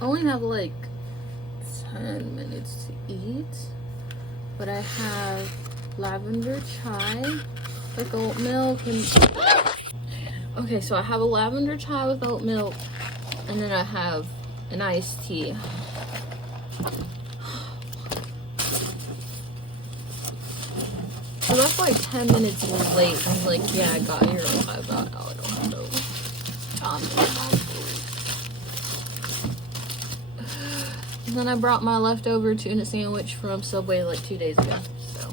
only have like 10 minutes to eat, but I have lavender chai with oat milk and okay, so I have a lavender chai with oat milk, and then I have an iced tea. So that's like 10 minutes late. I'm like, yeah, I got here about now. I don't have no time for my food. And then I brought my leftover tuna sandwich from Subway like 2 days ago. So.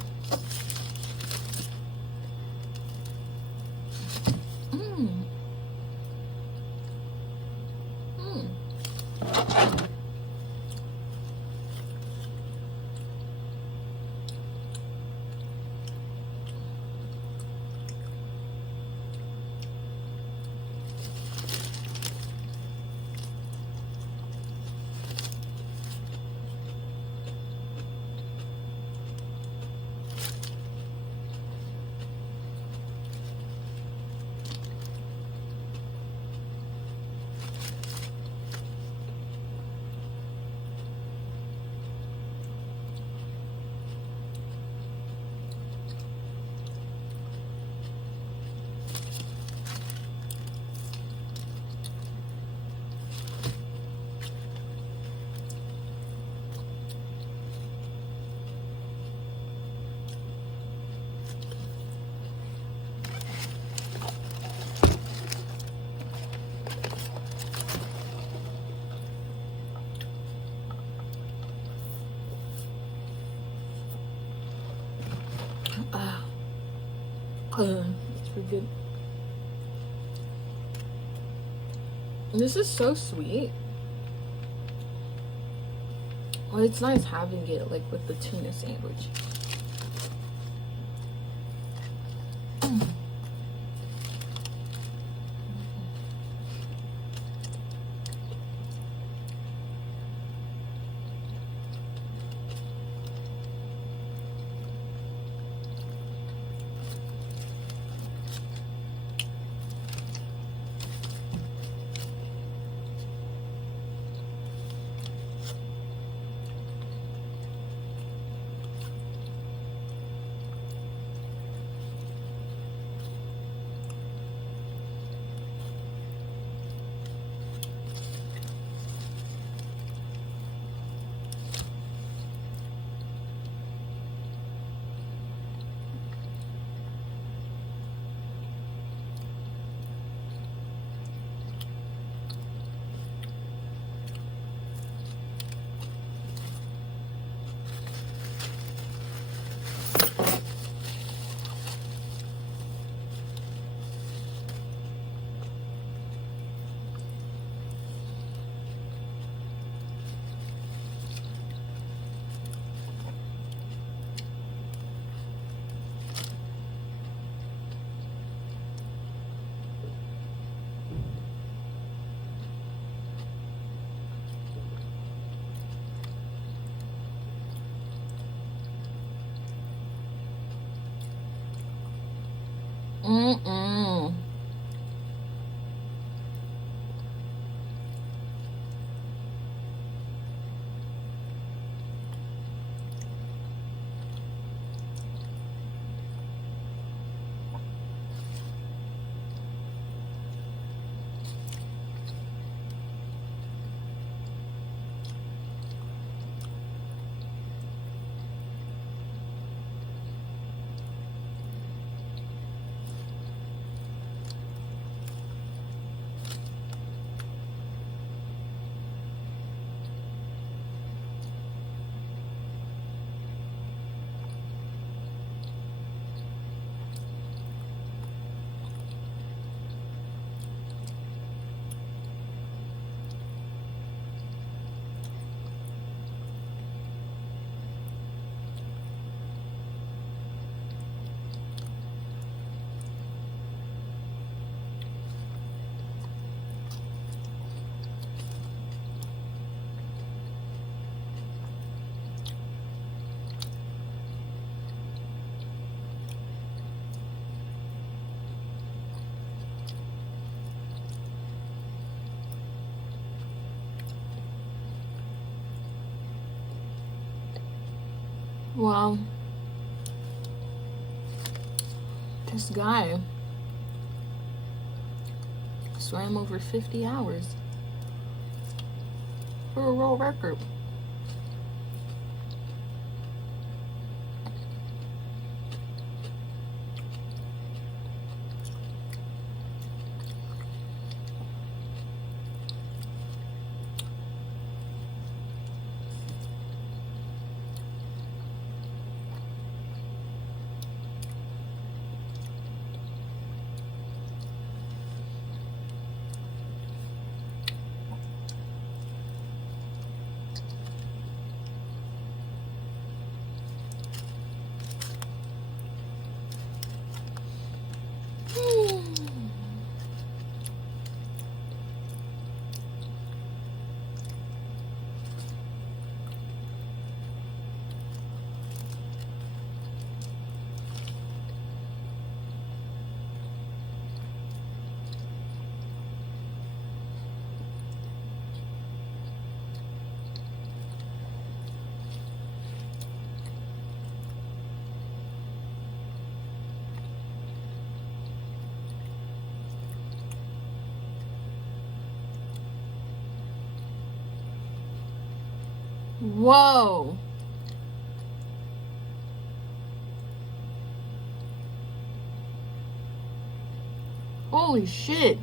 It's pretty good. This is so sweet. Well, it's nice having it like with the tuna sandwich. Well, this guy swam over 50 hours for a world record. Whoa. Holy shit.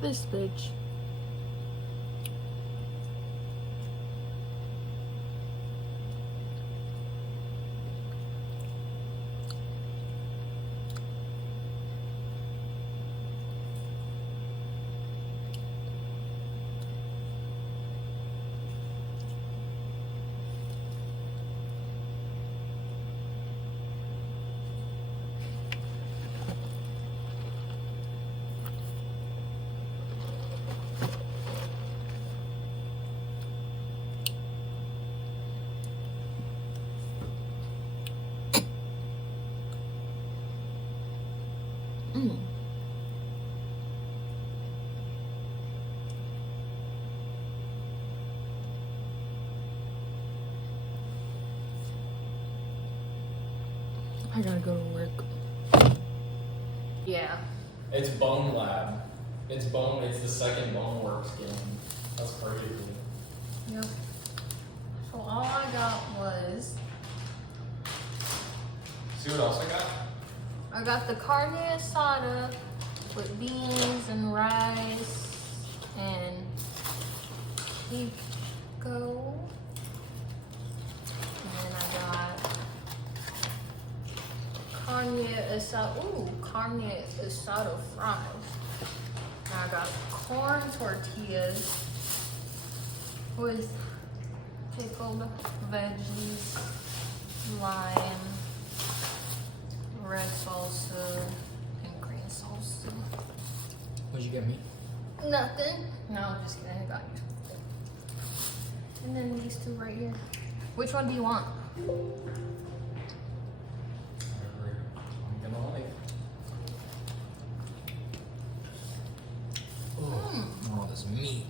This bitch. I gotta go to work. Yeah. It's Bone Lab. It's the second Boneworks game. That's crazy. Yep. So all I got was, See what else I got? I got the carne asada with beans and rice and pico. And then I got carne asada fries. And I got corn tortillas with pickled veggies, lime, red salsa, and green salsa. What'd you get me? Nothing. No, I'm just kidding. I got you. And then these two right here. Which one do you want? Whatever I'm gonna like. Oh, this meat.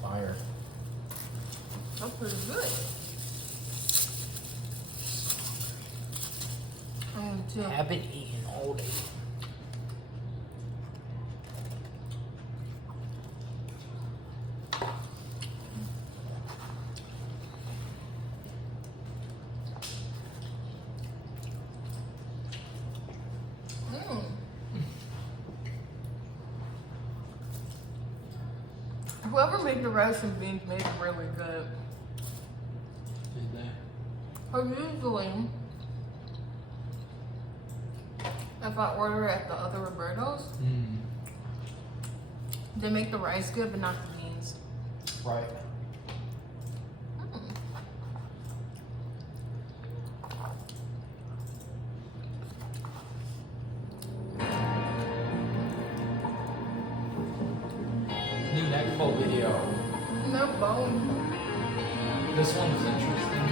Fire. That's pretty good. Too. I've been eating all day. Whoever made the rice and beans made it really good. Did they? Because usually, if I order at the other Roberto's, they make the rice good but not the beans. Right. New Expo video. No bone. This one was interesting.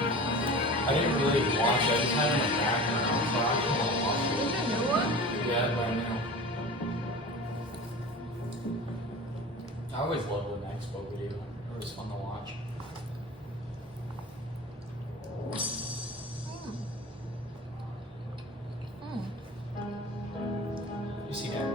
I didn't really watch it. I just had it in the background, so I actually want to watch it. Is it a new one? Yeah, but I always loved the Expo video. It was fun to watch. You see that?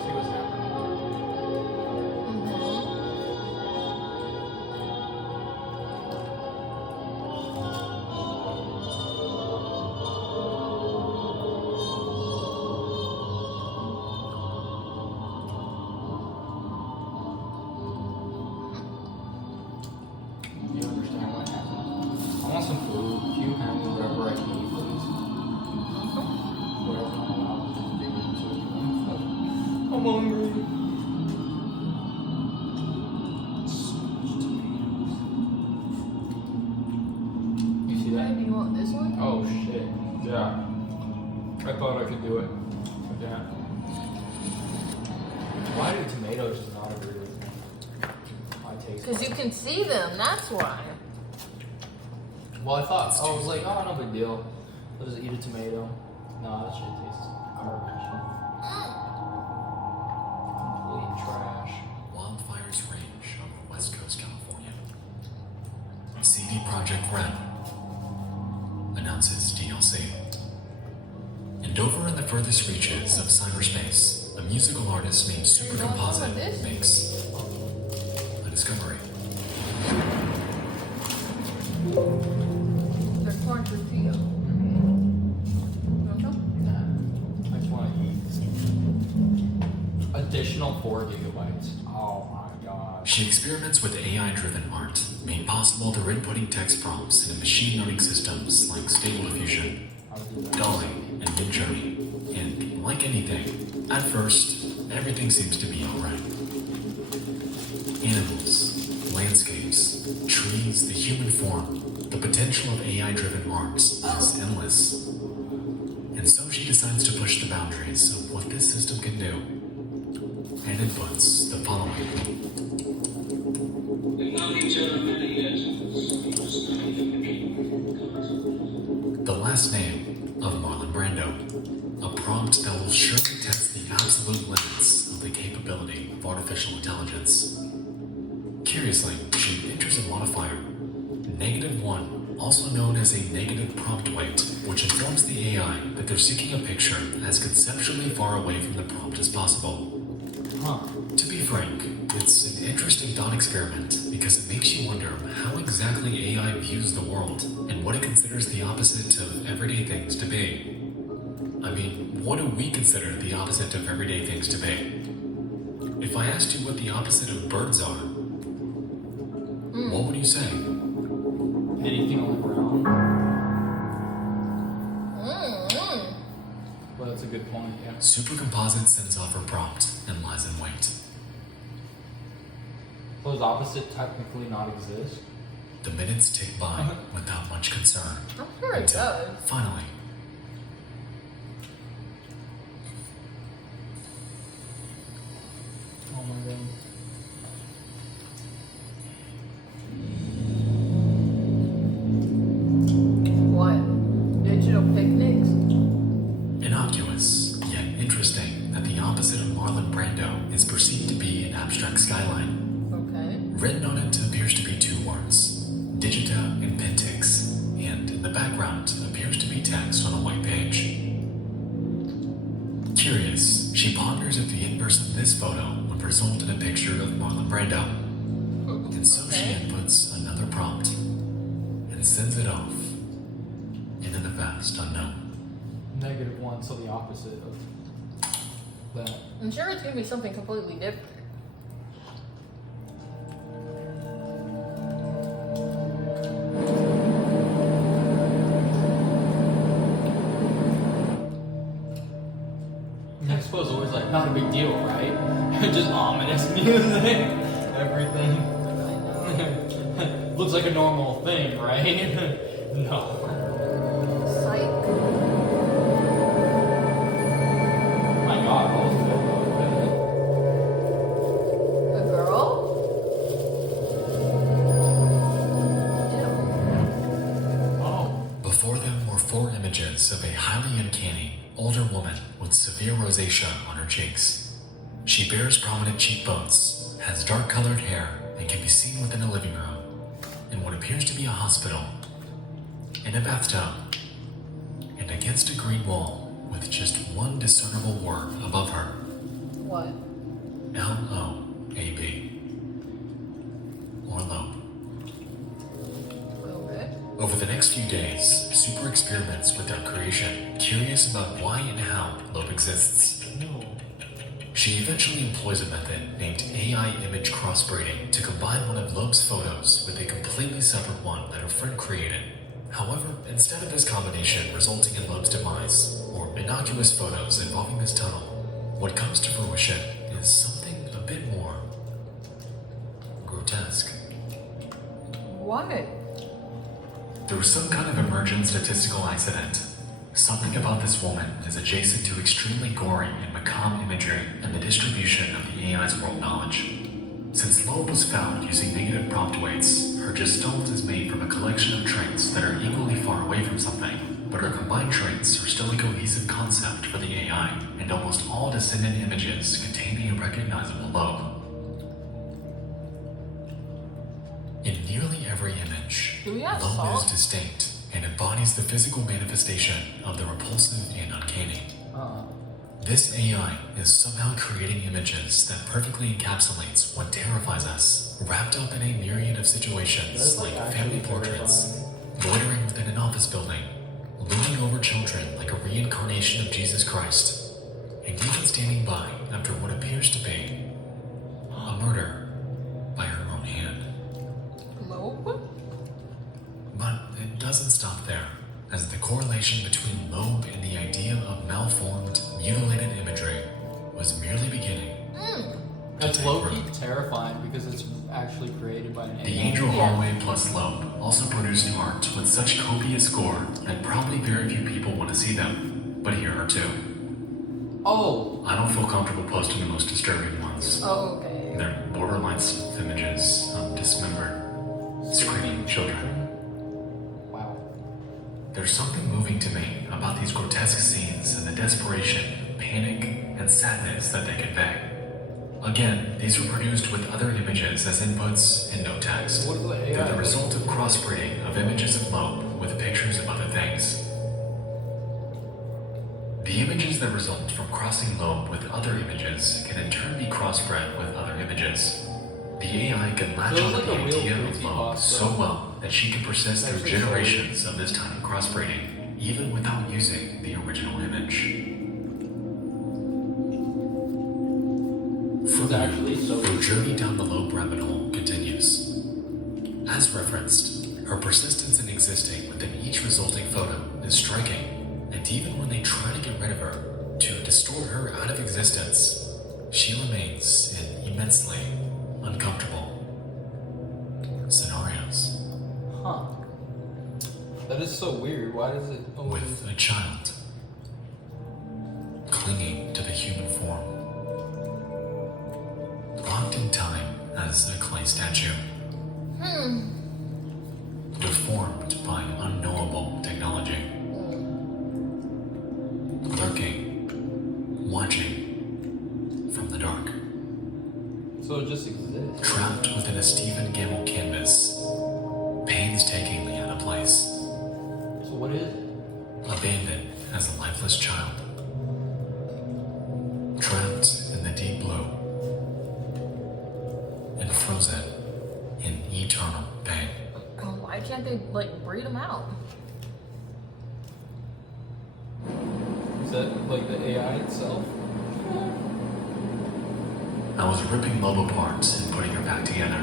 See what's happening? You understand what happened? I want some food. Can you hand me whatever I can eat, please? Whatever I'm allowed to just dig into. I'm hungry. You see that? Do you want this one? Oh shit. Yeah. I thought I could do it. But yeah. Why do tomatoes just not agree with me? My taste. Because you can see them, that's why. Well, I was like, oh, no big deal. I'll just eat a tomato. No, that shit tastes garbage. Complete trash. Wildfires range over West Coast California. CD Projekt Red announces DLC. And over in the furthest reaches of cyberspace, a musical artist named Super You want some of Composite this? makes a discovery. The corn tortilla. You want some? Nah. I just want to eat. Additional 4 gigabytes. Oh my god. She experiments with AI-driven art, made possible through inputting text prompts into machine learning systems like Stable Diffusion, I would do that. Dolly, and Midjourney. And like anything, at first, everything seems to be alright. Animals, landscapes, trees, the human form, the potential of AI-driven art is endless. And so she decides to push the boundaries of what this system can do, and inputs the following. We've known each other many years. The last name of Marlon Brando, a prompt that will surely test the absolute limits of the capability of artificial intelligence. Curiously, she enters a modifier, -1, also known as a negative prompt weight, which informs the AI that they're seeking a picture as conceptually far away from the prompt as possible. Huh. To be frank, it's It's an interesting thought experiment because it makes you wonder how exactly AI views the world and what it considers the opposite of everyday things to be. I mean, what do we consider the opposite of everyday things to be? If I asked you what the opposite of birds are, what would you say? Anything on the ground? Well, that's a good point, yeah. Supercomposite sends off her prompt and lies in wait. Does opposite technically not exist? The minutes tick by without much concern. I'm sure it Until does. finally, Oh my god. What? Digital picnics? innocuous, yet interesting that the opposite of Marlon Brando is perceived to be an abstract skyline. Okay. Written on it appears to be two words, Digita and Pentix, and in the background appears to be text on a white page. Curious, she ponders if the inverse of this photo would result in a picture of Marlon Brando. And so she inputs another prompt and sends it off into the vast unknown. -1, so the opposite of that. I'm sure it's gonna be something completely different. I suppose always like not a big deal, right? Just ominous music, everything. I know. Looks like a normal thing, right? No. Psych. My God, that was good. A girl? Ew. Oh, Before them were 4 images of a highly uncanny, older woman with severe rosacea on her cheeks. She bears prominent cheekbones, has dark-colored hair, and can be seen within a living room, in what appears to be a hospital, in a bathtub, and against a green wall with just one discernible word above her, What? L-O-A-B, or lobe. Okay. Over the next few days, Super experiments with their creation, curious about why and how lobe exists. no. She eventually employs a method named AI image crossbreeding to combine one of Loeb's photos with a completely separate one that her friend created. However, instead of this combination resulting in Loeb's demise, or innocuous photos involving this tunnel, what comes to fruition is something a bit more grotesque. What? Through some kind of emergent statistical accident, something about this woman is adjacent to extremely gory and macabre imagery and the distribution of the AI's world knowledge. Since Loeb was found using negative prompt weights, her gestalt is made from a collection of traits that are equally far away from something, but her combined traits are still a cohesive concept for the AI, and almost all descendant images contain a recognizable Loeb. In nearly every image, Do we have Loeb salt? is distinct and embodies the physical manifestation of the repulsive and uncanny. This AI is somehow creating images that perfectly encapsulates what terrifies us, wrapped up in a myriad of situations That's like like family actually portraits, loitering within an office building, looming over children like a reincarnation of Jesus Christ, and even standing by after what appears to be a murder by her own hand. Loeb? But it doesn't stop there, as the correlation between Loeb and the idea of malformed, mutilated imagery was merely beginning. That's take low-key root. terrifying because it's actually created by an The AI. Angel Yeah. Hallway plus Loeb also produced art with such copious gore that probably very few people want to see them, but here are 2. Oh, I don't feel comfortable posting the most disturbing ones. Oh, okay. They're borderline stuff images of dismembered, screaming children. wow. There's something moving to me about these grotesque scenes and the desperation, panic, and sadness that they convey. Again, these were produced with other images as inputs and no text. What is the AI? They're the result of crossbreeding of images of Loeb with pictures of other things. The images that result from crossing Loeb with other images can in turn be crossbred with other images. The AI can latch So on it's to like the a real idea of creepypasta. love so well that she can persist through Actually, generations of this type of crossbreeding, even without using the original image. It's actually so Her journey down the lobe rabbit hole continues. As referenced, her persistence in existing within each resulting photo is striking, and even when they try to get rid of her, to distort her out of existence, she remains in immensely uncomfortable scenarios. Huh. That is so weird. Why does it always... With a child clinging to the human form, locked in time as a clay statue, deformed by unknowable technology, lurking, watching from the dark, So it just exists. trapped within a Stephen Gamble canvas, painstakingly out of place, So what is it? abandoned as a lifeless child, trapped in the deep blue, and frozen in eternal pain. Why can't they like breed them out? Is that like the AI itself? I was ripping Lobo apart and putting her back together.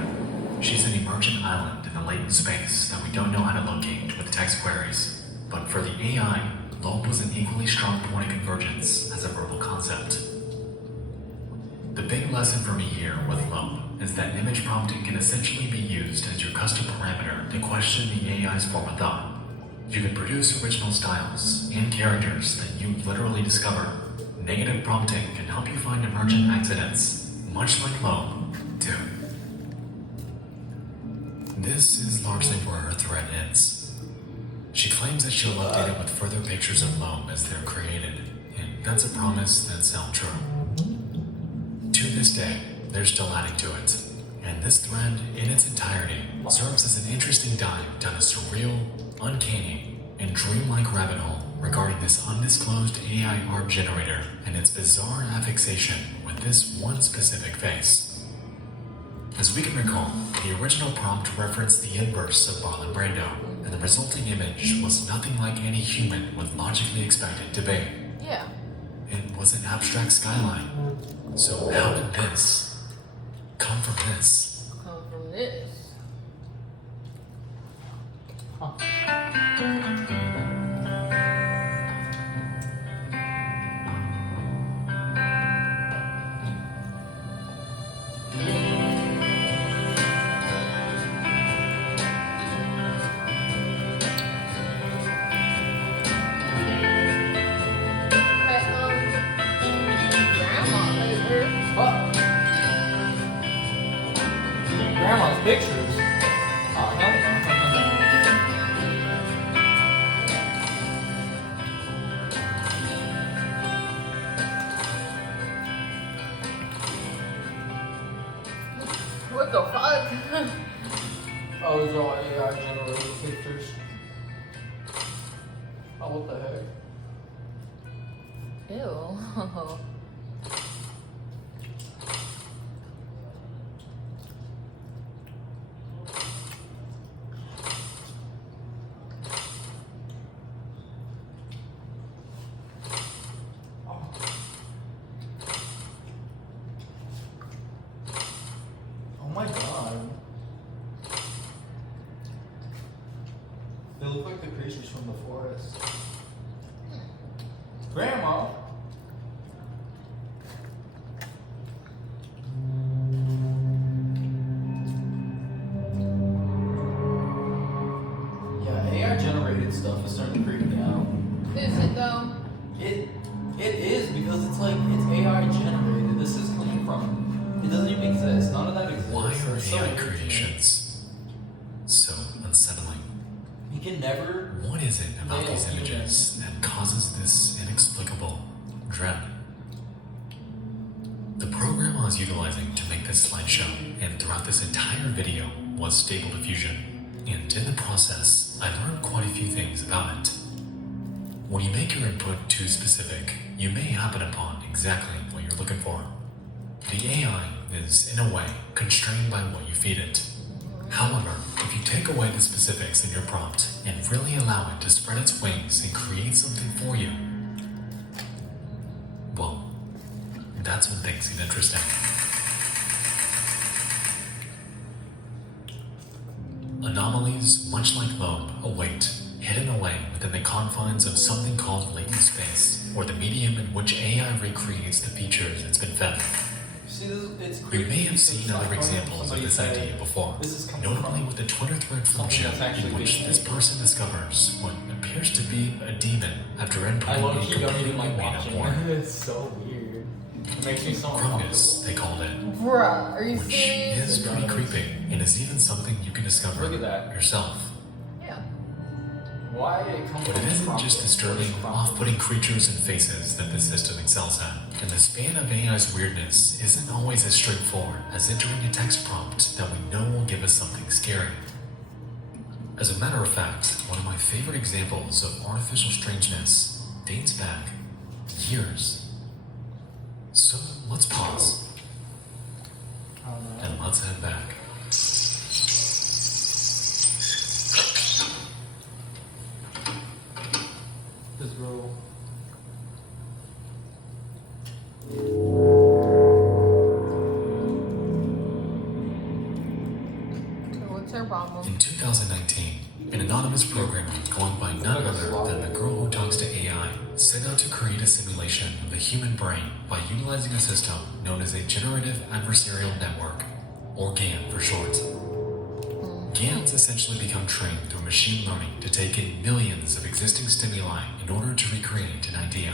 She's an emergent island in the latent space that we don't know how to locate with text queries. But for the AI, Lobe was an equally strong point of convergence as a verbal concept. The big lesson for me here with Lobe is that image prompting can essentially be used as your custom parameter to question the AI's form of thought. You can produce original styles and characters that you literally discover. Negative prompting can help you find emergent accidents, much like Lobe, too. This is largely where her thread ends. She claims that she'll update it with further pictures of Lobe as they're created, and that's a promise that's held true. To this day, they're still adding to it, and this thread, in its entirety, serves as an interesting dive down a surreal, uncanny, and dreamlike rabbit hole regarding this undisclosed AI art generator and its bizarre affixation with this one specific face. As we can recall, the original prompt referenced the inverse of Marlon Brando, and the resulting image was nothing like any human would logically expect it to be. Yeah. It was an abstract skyline. So how did this come from this? Come from this. Grandma's pictures. Oh, hell no. What the fuck? Oh, those are all AI generated pictures. Oh, what the heck? Ew. Oh my god. They look like the creatures from the forest. Grandma! Yeah, AI generated stuff is starting to creep me out. Is it though? It is because it's like it's AI generated. This is coming from it doesn't even exist. None of that exists. Why are It's so AI weird to me. creations so unsettling? You can never What is it about They these don't images that causes this inexplicable dread? The program I was utilizing to make this slideshow and throughout this entire video was Stable Diffusion, and in the process, I learned quite a few things about it. When you make your input too specific, you may happen upon exactly what you're looking for. The AI is, in a way, constrained by what you feed it. However, if you take away the specifics in your prompt and really allow it to spread its wings and create something for you, well, that's when things get interesting. Anomalies, much like lobe, await, hidden away within the confines of something called latent space, or the medium in which AI recreates the features it's been fed. See, it's You may have seen other examples of this idea before, notably with the Twitter thread from Jim, in which this person discovers what appears to be a demon after I inputting love a you don't completely even like made-up watching. word. It's so weird. It makes me so Krungus, uncomfortable. they called it, Bruh, are you which serious? is pretty creepy, and is even something you can discover Look at that. yourself. Yeah. Why it comes But it from isn't Krungus? just disturbing, off-putting creatures and faces that this system excels at, and the span of AI's weirdness isn't always as straightforward as entering a text prompt that we know will give us something scary. As a matter of fact, one of my favorite examples of artificial strangeness dates back years. So let's pause I don't know. and let's head back. This girl. So what's our problem? In 2019, an anonymous programmer going by none other than the girl who talks to AI set out to create a simulation of the human brain by utilizing a system known as a Generative Adversarial Network, or GAN for short. GANs essentially become trained through machine learning to take in millions of existing stimuli in order to recreate an idea.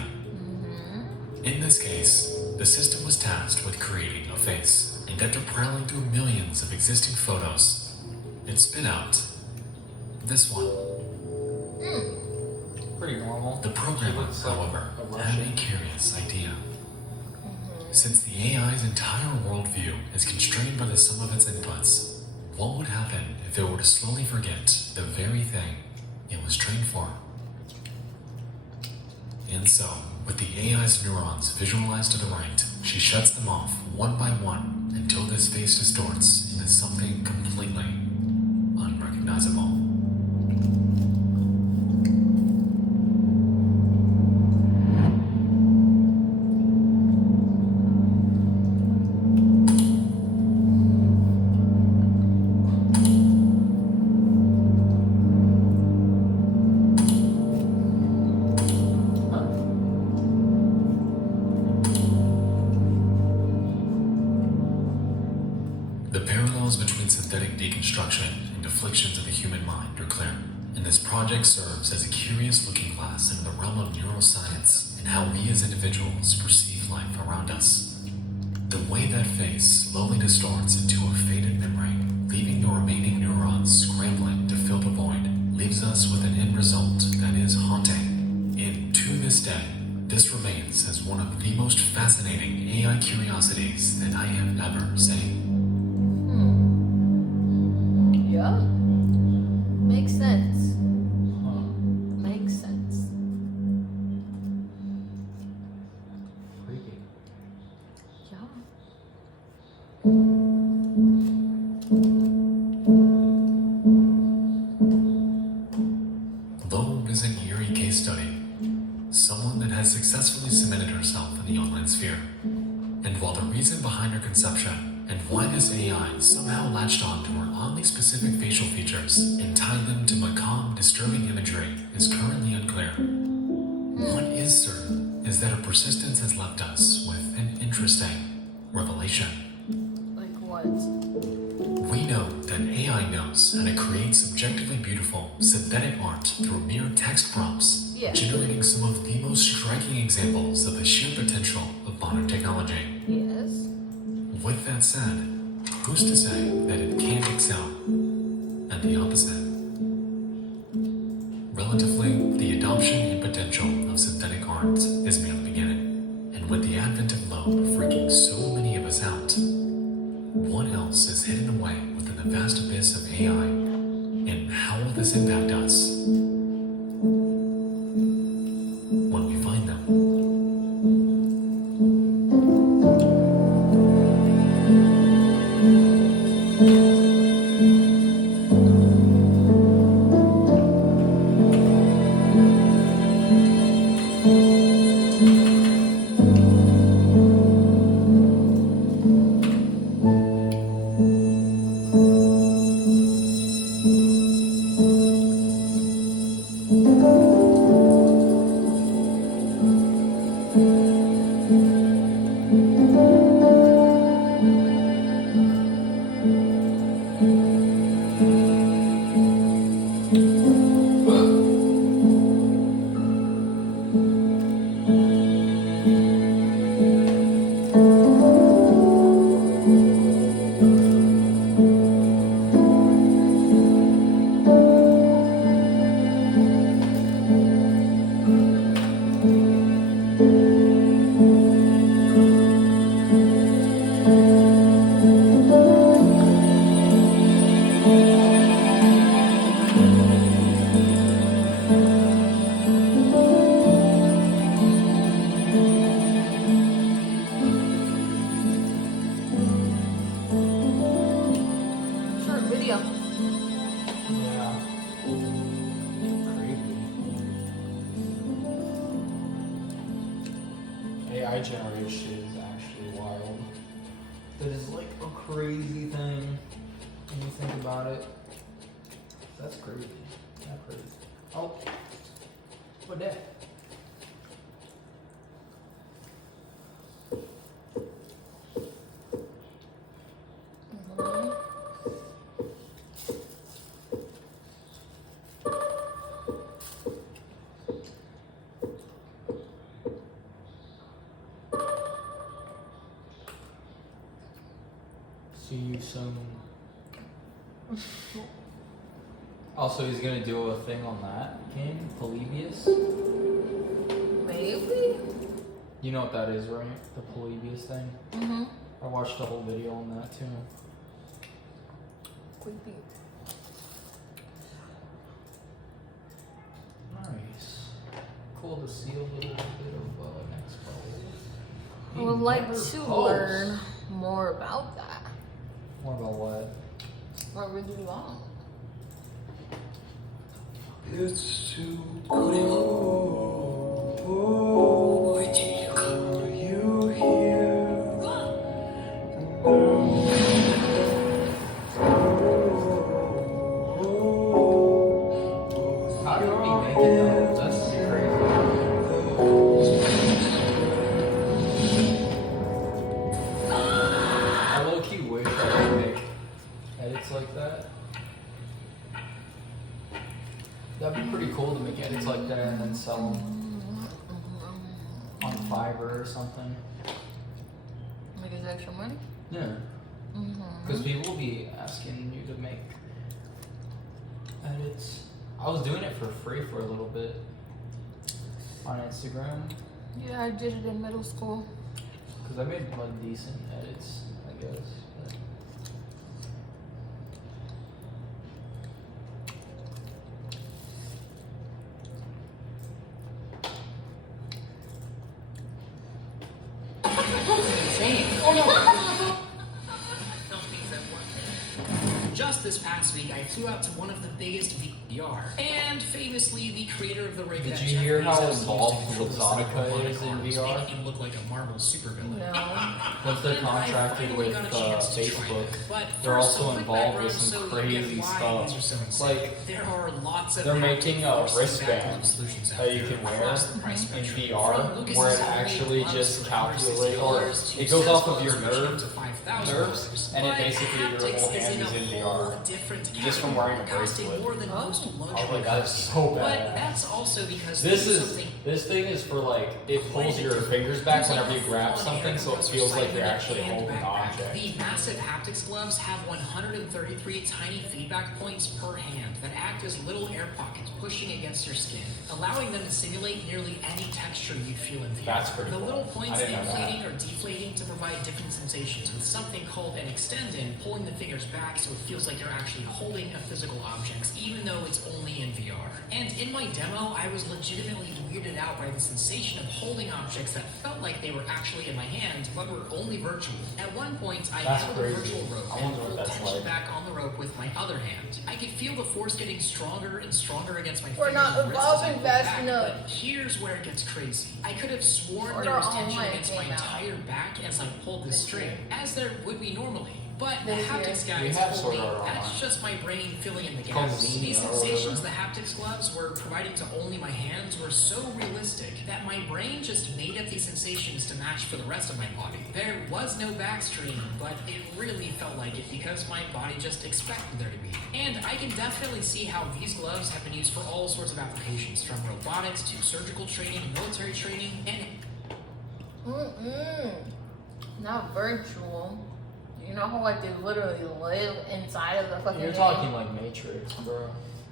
In this case, the system was tasked with creating a face, and after prowling through millions of existing photos, it spit out this one. Pretty normal. The programmer, Looks like however, a had a Russian. curious idea. Since the AI's entire worldview is constrained by the sum of its inputs, what would happen if it were to slowly forget the very thing it was trained for? And so, with the AI's neurons visualized to the right, she shuts them off one by one until this face distorts into something completely unrecognizable. The parallels between synthetic deconstruction and afflictions of the human mind are clear, and this project serves as a curious looking glass into the realm of neuroscience and how we as individuals perceive life around us. The way that face slowly distorts into a faded memory, leaving the remaining neurons scrambling to fill the void, leaves us with an end result that is haunting. And to this day, this remains as one of the most fascinating AI curiosities that I have ever seen. Yeah. Makes sense. Huh. Makes sense. Creepy. Yeah. Loeb is an eerie case study. Someone that has successfully cemented herself in the online sphere. And while the reason behind her conception and why this AI somehow latched on to her oddly specific facial features and tied them to macabre, disturbing imagery is currently unclear. What is certain is that her persistence has left us with an interesting revelation. Like what? We know that AI knows how to create subjectively beautiful synthetic art through mere text prompts, Yeah. generating some of the most striking examples of the sheer potential of modern technology. Yes. With that said, who's to say that it can't excel at the opposite? Relatively, the adoption and potential of synthetic art is merely beginning, and with the advent of Loeb freaking so many of us out, what else is hidden away within the vast abyss of AI, and how will this impact us when we find them? Short video. Yeah. Creepy. AI generated shit is actually wild. That is like a crazy thing when you think about it. That's crazy. Not crazy. Oh. What that? See you soon. Also, he's gonna do a thing on that game, Polybius. Maybe? You know what that is, right? The Polybius thing. Mm-hmm. I watched the whole video on that too. Creepy. Nice. Cool to see a little bit of next I would like to learn more about that. More about what? What would you want? It's too cold. Are you here? How do we make it though? That's crazy. I low-key wish I could make edits like that. That'd be pretty cool to make edits like that and then sell them on Fiverr or something. Make us extra money? Yeah. Because people will be asking you to make edits. I was doing it for free for a little bit on Instagram Yeah, I did it in middle school. because I made like decent edits, I guess. But Just this past week, I flew out to one of the biggest VR, and famously, the creator of the rig Did that you Jeff hear how Bezos used involved to control the Luxottica robotic is in arms, VR? making him look like a Marvel supervillain. No. once they're And I contracted finally with got a chance to try Facebook, it. But they're first, also a quick involved with background some so you get crazy why stuff. these are so insane. Like, there are lots of they're making a active wristband solutions out that you there can wear across the price in spectrum. VR From Lucas's where it homemade actually gloves just for calculates, or $160 it goes off of to your Samsung's nerve, $5,000. nerves, and it But basically your haptics whole hand is in VR. Just from wearing a costing bracelet. more than most I was luxury like, that's goods. so But bad. that's also because This there's is something this thing is for like it pulls your fingers back whenever you grab something, so it feels like you're actually holding the object. The massive haptics gloves have 133 tiny feedback points per hand that act as little air pockets pushing against your skin, allowing them to simulate nearly any texture you'd feel in VR. That's pretty The cool. little I points didn't know that. inflating or deflating to provide different sensations, with something called an extend-in pulling the fingers back so it feels like you're actually holding a physical object, even though it's only in VR. And in my demo, I was legitimately weirded out by the sensation of holding objects that felt like they were actually in my hand, but were only virtual. At one point, I That's held a crazy. virtual rope I and wonder what pull that's tension like. back on the rope with my other hand. I could feel the force getting stronger and stronger against my We're fingers not and wrists as I evolving pulled fast back, enough. but here's where it gets crazy. I could have sworn Sword there was Art tension Online against my came out. entire back as I pulled the string, as there would be normally. But the This haptics year. We guys have told me Sword Art that's Online. just my brain filling in the Called gaps. Xenia These or sensations whatever. the haptics gloves were providing to only my hands were so realistic that my brain just made up these sensations to match for the rest of my body. There was no backstream, but it really felt like it because my body just expected there to be. And I can definitely see how these gloves have been used for all sorts of applications, from robotics to surgical training, military training, and Not virtual. You know how like they literally live inside of the fucking You're game? talking like Matrix, bro.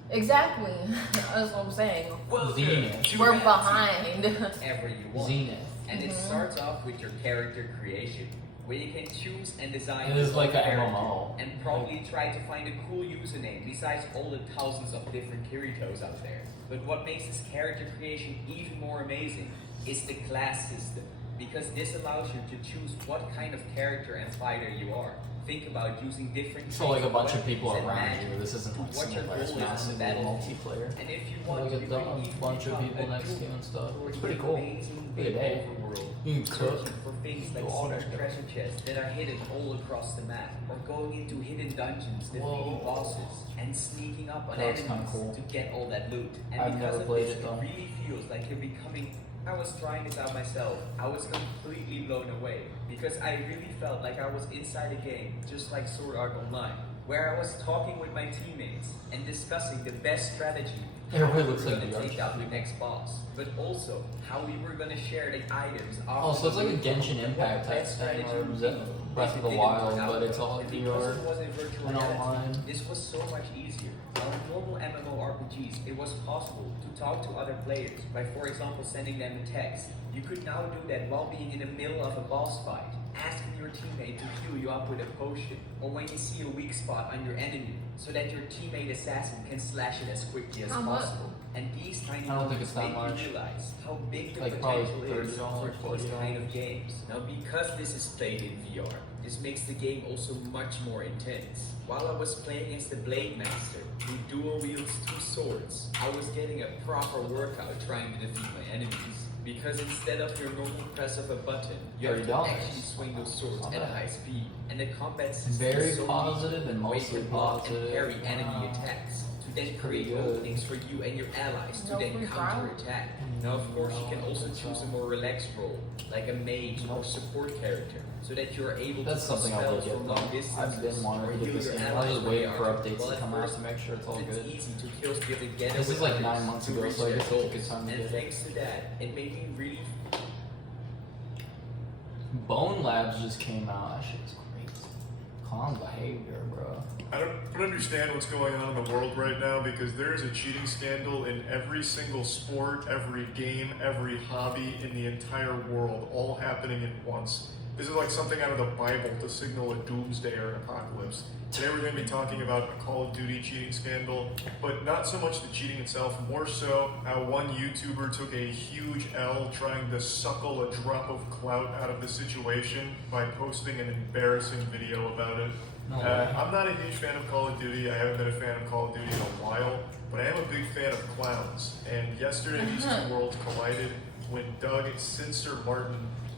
Exactly. That's what I'm saying. Zenith. We're behind. Whatever you want. Zenith. And it starts off with your character creation, where you can choose and design It is your like own a character, MMO. and probably try to find a cool username besides all the thousands of different Kiritos out there. But what makes this character creation even more amazing is the class system, because this allows you to choose what kind of character and fighter you are. Think about using different So like a types of bunch of weapons people and around magic you. This isn't to like what your single player, goal it's is on the massive battlefield. multiplayer. And if you want Like to, a you can even bunch of become people a next to you tool and stuff. towards It's pretty the cool. amazing Look at big that. overworld. You can cook. Searching for things like Do all that secret stuff. treasure chests that are hidden all across the map, or going into hidden dungeons, defeating Whoa. bosses, and sneaking up on That's enemies kinda cool. to get all that loot. And I've because never of played this, it, though. really feels like you're becoming. I was trying this out myself. I was completely blown away because I really felt like I was inside a game, just like Sword Art Online, where I was talking with my teammates and discussing the best strategy. It How really we looks were like gonna VR take out the shit. next boss, but also how we were gonna share the items. Oh, so it's like a Genshin Impact type thing, or Breath of the Wild, but it's all VR and online. This was so much easier. On normal MMORPGs, it was possible to talk to other players by, for example, sending them a text. You could now do that while being in the middle of a boss fight, asking your teammate to heal you up with a potion, or when you see a weak spot on your enemy, so that your teammate assassin can slash it as quickly as How much? possible. And these tiny I don't think it's that moments much. make you realize how big the Like, probably potential is $30, for these kind $40. of games. Now, because this is played in VR, this makes the game also much more intense. While I was playing as the Blade Master, who dual wields 2 swords, I was getting a proper workout trying to defeat my enemies. Because instead of your normal press of a button, you have to $30. actually swing those swords Not at bad. high speed. And the combat system Very is so positive easy, and where you mostly can block and positive. parry enemy Wow. attacks, to then It's pretty create good. openings for you and your allies to No then free trial? counter-attack. Now, of course, you can also choose a more relaxed role, like a mage or support character, so that you are able That's to cast something I would spells get from though. long distances. I've been or wanting to get heal this your game. I was allies just when waiting they for are. updates Well, to at come out first, to make sure it's all it's good. easy to kill steal together This is with like others 9 months to ago, reach so I their guess it's a good goals. time to And get it. thanks to that, it made me really Bone Labs just came out. That shit's crazy. Calm behavior, bro. I don't understand what's going on in the world right now because there is a cheating scandal in every single sport, every game, every hobby in the entire world, all happening at once. This is like something out of the Bible to signal a doomsday or an apocalypse. Today we're going to be talking about a Call of Duty cheating scandal, but not so much the cheating itself, more so how one YouTuber took a huge L trying to suckle a drop of clout out of the situation by posting an embarrassing video about it. No way. I'm not a huge fan of Call of Duty. I haven't been a fan of Call of Duty in a while, but I am a big fan of clowns. And yesterday these two worlds collided when Doug Sincer Martin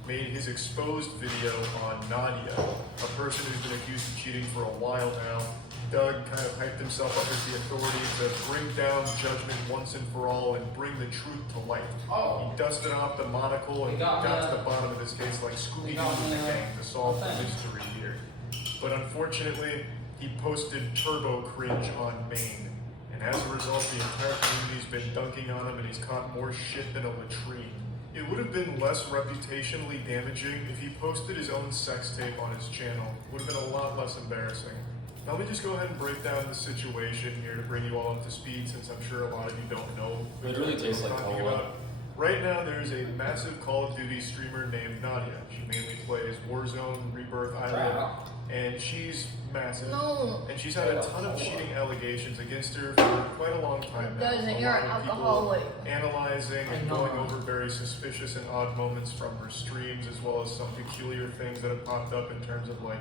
made his exposed video on Nadia, a person who's been accused of cheating for a while now. Doug kind of hyped himself up as the authority to bring down judgment once and for all and bring the truth to light. Oh. He dusted off the monocle and got to the bottom of this case like Scooby-Doo and the gang to solve the mystery here. But unfortunately, he posted turbo cringe on main. And as a result, the entire community's been dunking on him and he's caught more shit than a latrine. It would have been less reputationally damaging if he posted his own sex tape on his channel. Would have been a lot less embarrassing. Now let me just go ahead and break down the situation here to bring you all up to speed since I'm sure a lot of you don't know. It really tastes like talking cola. about. Right now there's a massive Call of Duty streamer named Nadia. She mainly plays Warzone, Rebirth Island, and she's massive. No. And she's had a ton of cheating allegations against her for quite a long time now. Doesn't, A you're lot an of people alcoholic. analyzing I and know. going over very suspicious and odd moments from her streams, as well as some peculiar things that have popped up in terms of like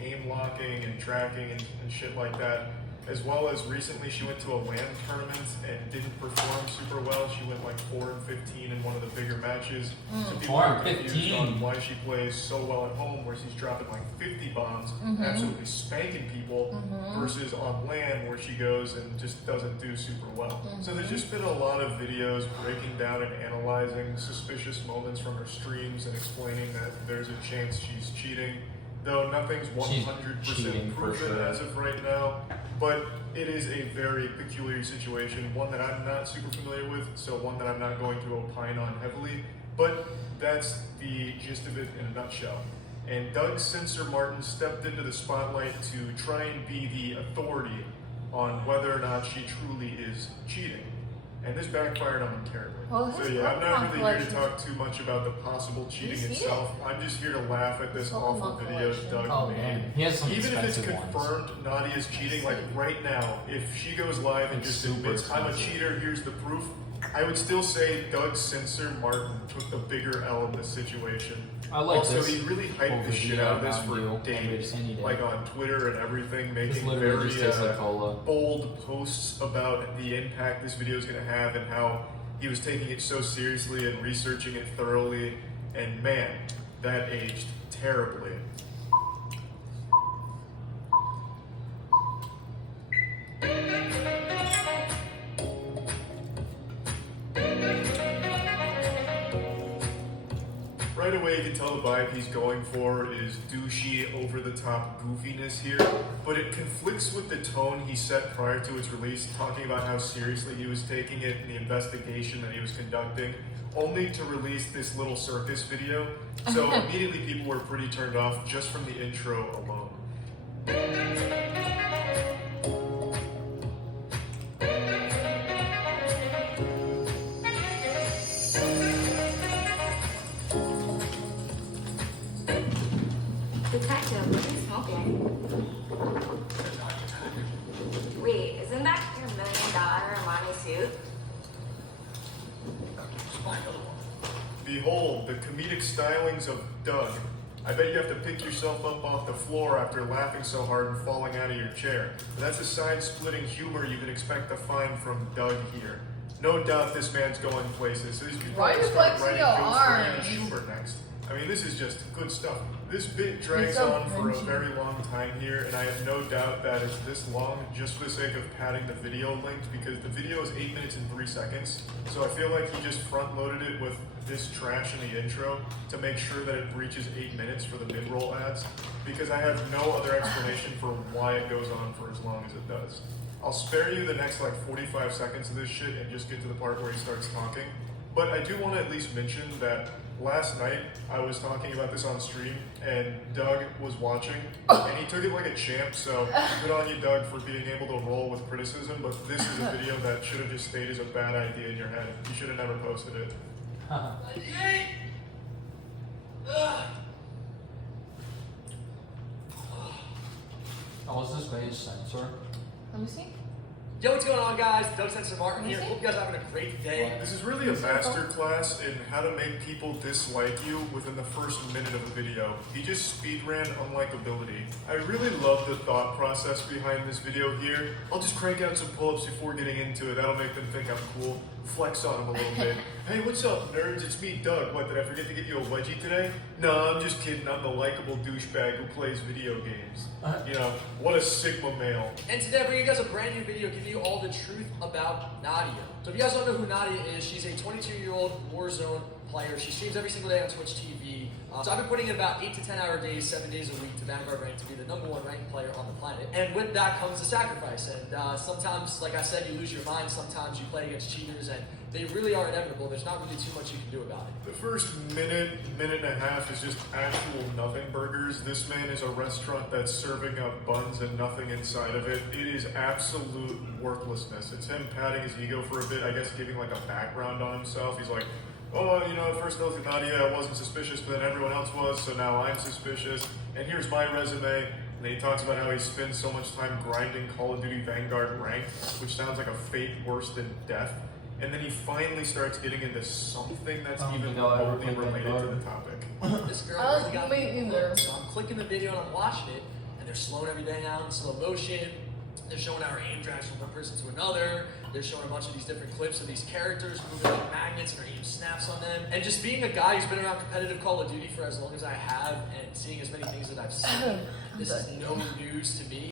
aim locking and tracking and shit like that. As well as recently she went to a LAN tournament and didn't perform super well. She went like 4-15 in one of the bigger matches. So people are confused on why she plays so well at home where she's dropping like 50 bombs, absolutely spanking people, versus on LAN where she goes and just doesn't do super well. So there's just been a lot of videos breaking down and analyzing suspicious moments from her streams and explaining that there's a chance she's cheating. Though nothing's 100% proven as of right now, but it is a very peculiar situation, one that I'm not super familiar with, so one that I'm not going to opine on heavily, but that's the gist of it in a nutshell. And Doug Censor Martin stepped into the spotlight to try and be the authority on whether or not she truly is cheating. And this backfired on him terribly. Well, So yeah, I'm not really here to talk too much about the possible cheating itself. I'm just here to laugh at this awful video Doug made. He has some Even if it's expensive confirmed Nadia's cheating, like right now, if she goes live and just admits, I'm a cheater, here's the proof, I would still say Doug Censor Martin took the bigger L in this situation. I like also, this he really hyped the shit out of this for video days, any day. like on Twitter and everything, making literally very just tastes like cola. bold posts about the impact this video is going to have and how he was taking it so seriously and researching it thoroughly. And man, that aged terribly. Right away, you can tell the vibe he's going for is douchey, over-the-top goofiness here, but it conflicts with the tone he set prior to its release, talking about how seriously he was taking it in the investigation that he was conducting, only to release this little circus video. So immediately people were pretty turned off just from the intro alone. Detective, what are you smoking? Wait, isn't that your $1 million Armani suit? Behold, the comedic stylings of Doug. I bet you have to pick yourself up off the floor after laughing so hard and falling out of your chair. But that's the side-splitting humor you can expect to find from Doug here. No doubt this man's going places. So he's Why are you flexing your arms? Schumer next. I mean, this is just good stuff. This bit drags on for a very long time here, and I have no doubt that it's this long just for the sake of padding the video length, because the video is 8 minutes and 3 seconds. So I feel like he just front-loaded it with this trash in the intro to make sure that it reaches 8 minutes for the mid-roll ads, because I have no other explanation for why it goes on for as long as it does. I'll spare you the next like 45 seconds of this shit and just get to the part where he starts talking. But I do want to at least mention that last night I was talking about this on stream and Doug was watching and he took it like a champ, so good on you, Doug, for being able to roll with criticism, but this is a video that should have just stayed as a bad idea in your head. You should have never posted it. Oh, is this page censor? Let me see. Yo, what's going on, guys? Doug Censor Martin here. Hope you guys are having a great day. This is really a masterclass in how to make people dislike you within the first minute of a video. He just speed ran unlikability. I really love the thought process behind this video here. I'll just crank out some pull-ups before getting into it. That'll make them think I'm cool. Flex on them a little bit. Hey, what's up, nerds? It's me, Doug. What, did I forget to get you a wedgie today? No, I'm just kidding. I'm the likable douchebag who plays video games. You know, what a Sigma male. And today I bring you guys a brand new video giving you all the truth about Nadia. So if you guys don't know who Nadia is, she's a 22-year-old Warzone player. She streams every single day on Twitch TV. So I've been putting in about 8 to 10 hour days, 7 days a week to Vanguard rank to be the #1 ranked player on the planet. And with that comes the sacrifice. And sometimes, like I said, you lose your mind. Sometimes you play against cheaters, and they really are inevitable. There's not really too much you can do about it. The first minute and a half is just actual nothing burgers. This man is a restaurant that's serving up buns and nothing inside of it. It is absolute worthlessness. It's him patting his ego for a bit, I guess giving like a background on himself. He's like, oh, you know, at first I looked at Nadia, I wasn't suspicious, but then everyone else was, so now I'm suspicious. And here's my resume. And then he talks about how he spends so much time grinding Call of Duty Vanguard rank, which sounds like a fate worse than death. And then he finally starts getting into something that's even remotely related to the topic. This girl really got me either. So I'm clicking the video and I'm watching it. they're slowing everything out in slow motion. They're showing our aim tracks from one person to another. They're showing a bunch of these different clips of these characters moving like magnets and our aim snaps on them. And just being a guy who's been around competitive Call of Duty for as long as I have and seeing as many things that I've seen, this is no news to me.